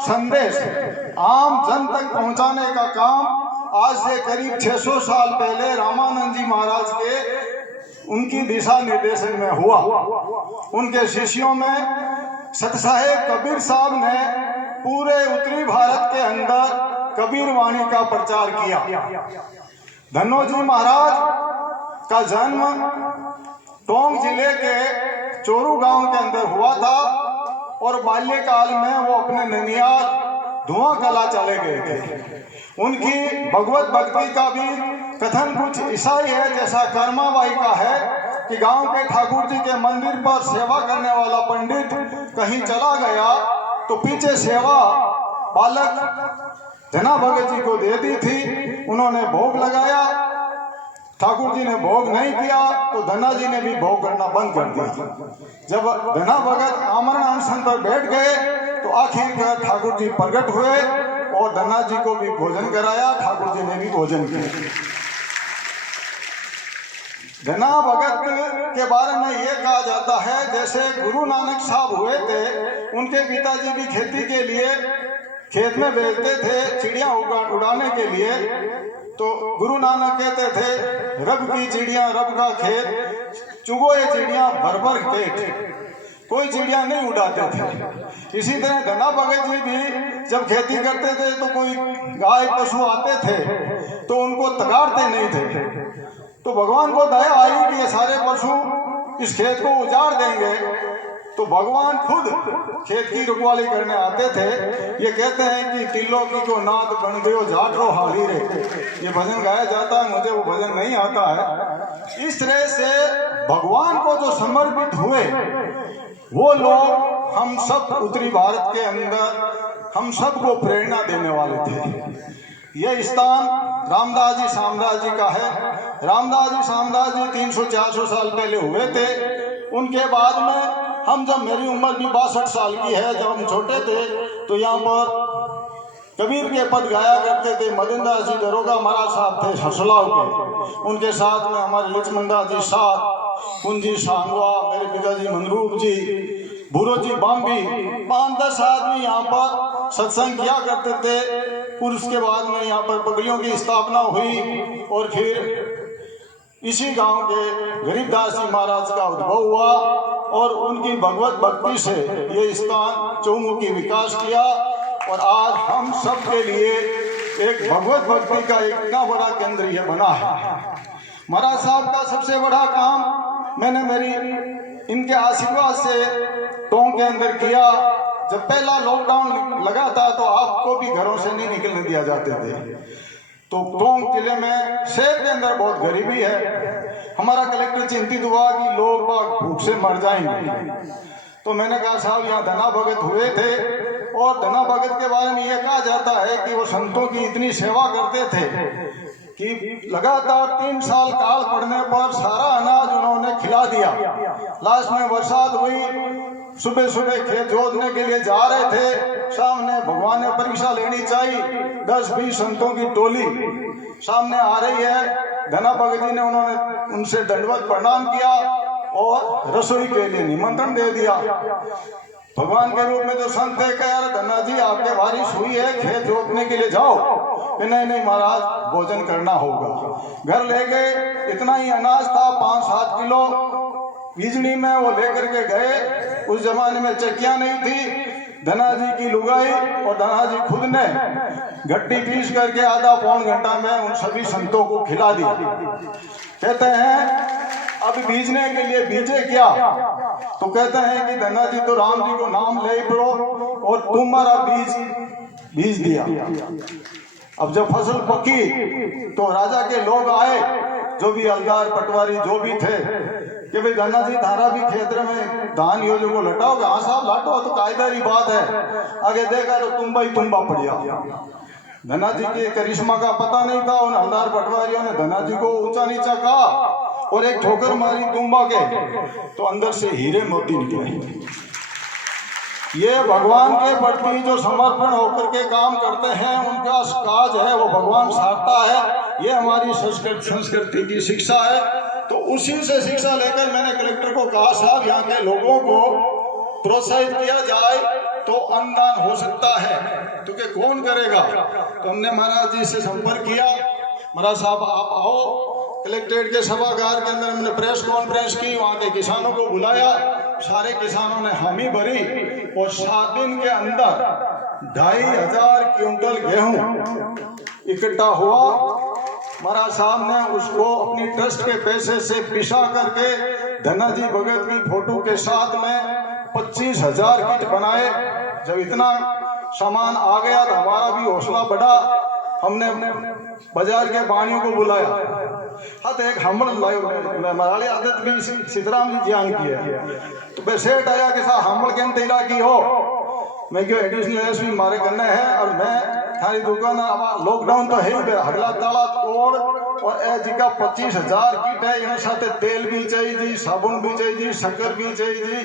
संदेश आम जन तक पहुंचाने का काम आज से करीब 600 साल पहले रामानंद जी महाराज के उनकी दिशा निर्देशन में हुआ। उनके शिष्यों में सतसाहेब कबीर साहब ने पूरे उत्तरी भारत के अंदर कबीर वाणी का प्रचार किया। धन्नो जी महाराज का जन्म टोंक जिले के चोरू गांव के अंदर हुआ था और बाल्यकाल में वो अपने ननियाल धुआं कला चले गए थे। उनकी भगवत भक्ति का भी कथन कुछ ऐसा ही है जैसा कर्माबाई का है कि गांव के ठाकुर जी के मंदिर पर सेवा करने वाला पंडित कहीं चला गया तो पीछे सेवा बालक जना भगत जी को दे दी थी। उन्होंने भोग लगाया, ठाकुर जी ने भोग नहीं किया तो धना जी ने भी भोग करना बंद कर दिया। जब धना भगत आमरण अनशन पर बैठ गए तो आखिरकार ठाकुर जी प्रकट हुए और धना जी को भी भोजन कराया, ठाकुर जी ने भी भोजन किया। धना भगत के बारे में ये कहा जाता है जैसे गुरु नानक साहब हुए थे, उनके पिताजी भी खेती के लिए खेत में भेजते थे चिड़िया उड़ाने के लिए। तो गुरु नानक कहते थे रब की चिड़िया रब का खेत, चुगो ये चिड़िया भर भर पेट, कोई चिड़िया नहीं उड़ाते थे। इसी तरह धना भगत जी भी जब खेती करते थे तो कोई गाय पशु आते थे तो उनको तगाड़ते नहीं थे। तो भगवान को दया आई कि ये सारे पशु इस खेत को उजाड़ देंगे, तो भगवान खुद खेत की रखवाली करने आते थे। ये कहते हैं कि टिल्लो की को नाद बन गयो झाटरो हाली रे, ये भजन गाया जाता है, मुझे वो भजन नहीं आता है। इस तरह से भगवान को जो समर्पित हुए वो लोग हम सब उत्तरी भारत के अंदर हम सबको प्रेरणा देने वाले थे। यह स्थान रामदास जी शामदास जी का है। रामदास जी शामदास जी 300-400 साल पहले हुए थे। उनके बाद में हम जब मेरी उम्र भी 62 साल की है, जब हम छोटे थे तो यहाँ पर कबीर के पद गाया करते थे। मदन दास जी दरोगा महाराज साहब थे हसलाव के, उनके साथ में हमारे लक्ष्मण दास जी साथ, कुंजी सांगवा, मेरे पिताजी मनरूप जी, भूरो जी बाम्बी, 5-10 आदमी यहाँ पर सत्संग किया करते थे। फिर उसके बाद में यहाँ पर पगड़ियों की स्थापना हुई और फिर इसी गांव के गरीबदास जी महाराज का उद्भव हुआ और उनकी भगवत भक्ति से ये स्थान चौमुखी विकास किया और आज हम सब के लिए एक भगवत भक्ति का एक इतना बड़ा केंद्र ये बना है। महाराज साहब का सबसे बड़ा काम मैंने मेरी इनके आशीर्वाद से टोंक के अंदर किया। जब पहला लॉकडाउन लगा था तो आपको भी घरों से नहीं निकलने दिया जाते थे। तो टोंक जिले में शहर के अंदर बहुत गरीबी है। हमारा कलेक्टर चिंतित हुआ कि लोग भूख से मर जाएंगे। तो मैंने कहा साहब यहाँ धना भगत हुए थे और धना भगत के बारे में यह कहा जाता है कि वो संतों की इतनी सेवा करते थे कि लगातार 3 साल काल पड़ने पर सारा अनाज उन्होंने खिला दिया। लास्ट में बरसात हुई, सुबह सुबह खेत जोतने के लिए जा रहे थे, सामने भगवान ने परीक्षा लेनी चाहिए, 10-20 संतों की टोली सामने आ रही है। धना भगत जी ने उन्होंने उनसे दंडवत प्रणाम किया और रसोई के लिए निमंत्रण दे दिया। भगवान के रूप में जो संत है, कह यार धना जी आपके बारिश हुई है, खेत जोतने के लिए जाओ। नहीं महाराज भोजन करना होगा। घर ले गए, इतना ही अनाज था 5-7 किलो, बिजली में वो लेकर के गए। उस जमाने में चक्कियां नहीं थी। धना जी की लुगाई और धना जी खुद ने गट्टी पीस करके आधा पौन घंटा में उन सभी संतों को खिला दिया। कहते हैं अब बीजने के लिए बीजे क्या, तो कहते हैं कि धना जी तो राम जी को नाम ले पड़ो और तुम्हारा बीज दिया। अब जब फसल पकी तो राजा के लोग आए, जो भी हलदार पटवारी जो भी थे, कि भाई धना जी धारा भी खेतर में धान योजो को लटाओगे। हाँ साहब लाटो, तो कायदेदारी बात है। आगे देखा तो तुम्बा पड़िया। धना जी के करिश्मा का पता नहीं था। उन हलदार पटवारियों ने धना जी को ऊंचा नीचा कहा और एक ठोकर मारी तुम्बा के, तो अंदर से हीरे मोती निकले। ये भगवान के प्रति जो समर्पण होकर के काम करते हैं, उनका काज है वो भगवान साधता है। ये हमारी संस्कृति की शिक्षा है। तो उसी से शिक्षा लेकर मैंने कलेक्टर को कहा साहब यहाँ के लोगों को प्रोत्साहित किया जाए तो अन्नदान हो सकता है, तो क्या कौन करेगा? तो हमने महाराज जी से संपर्क किया, महाराज साहब आप आओ। कलेक्ट्रेट के सभागार के अंदर हमने प्रेस कॉन्फ्रेंस की, वहाँ के किसानों को बुलाया, सारे किसानों ने हामी भरी और 7 दिन के अंदर 2500 क्विंटल गेहूं इकट्ठा हुआ। महाराज साहब ने उसको अपनी ट्रस्ट के पैसे से पिसा करके धनाजी भगत की फोटो के साथ में 25,000 किट बनाए। जब इतना सामान आ गया तो हमारा भी हौसला बढ़ा, हमने बाजार के बाणियों को बुलाया। हाँ तो एक हम मराली आदत भी सीताराम जी ज्ञान की है, तो मैं सेठ आया कि साहब हमल के तेरा की हो, मैं क्यों एडिशनल एसपी मारे करने हैं और मैं थारी दुकान लॉकडाउन तो है ही, हगला ताला तोड़ और ए जी का 25,000 किट है, इन साथ तेल भी चाहिए जी, साबुन भी चाहिए जी, शक्कर भी चाहिए जी,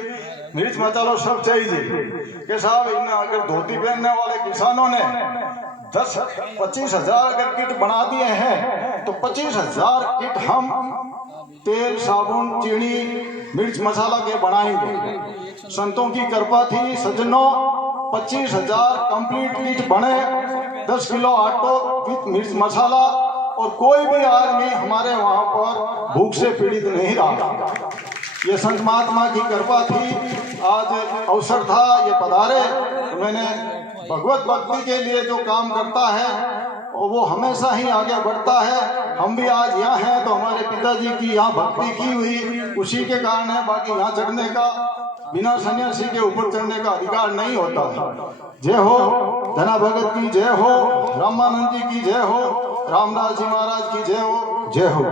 मिर्च मसालो सब चाहिए जी। कि साहब इन अगर धोती पहनने वाले किसानों ने 25,000 अगर किट बना दिए हैं तो 25,000 किट हम तेल साबुन चीनी मिर्च मसाला के बनाएंगे। संतों की कृपा थी सज्जनों, 25,000 कंप्लीट किट बने, 10 किलो आटो विथ मिर्च मसाला, और कोई भी आदमी हमारे वहां पर भूख से पीड़ित नहीं रहा। ये संत महात्मा की कृपा थी, आज अवसर था ये पधारे। तो मैंने भगवत भक्ति के लिए जो काम करता है और वो हमेशा ही आगे बढ़ता है। हम भी आज यहाँ हैं तो हमारे पिताजी की यहाँ भक्ति की हुई उसी के कारण है, बाकी यहाँ चढ़ने का बिना सन्यासी के ऊपर चढ़ने का अधिकार नहीं होता। जय हो धना भगत की जय हो, रामानंद जी की जय हो, रामदास जी महाराज की जय हो, जय हो।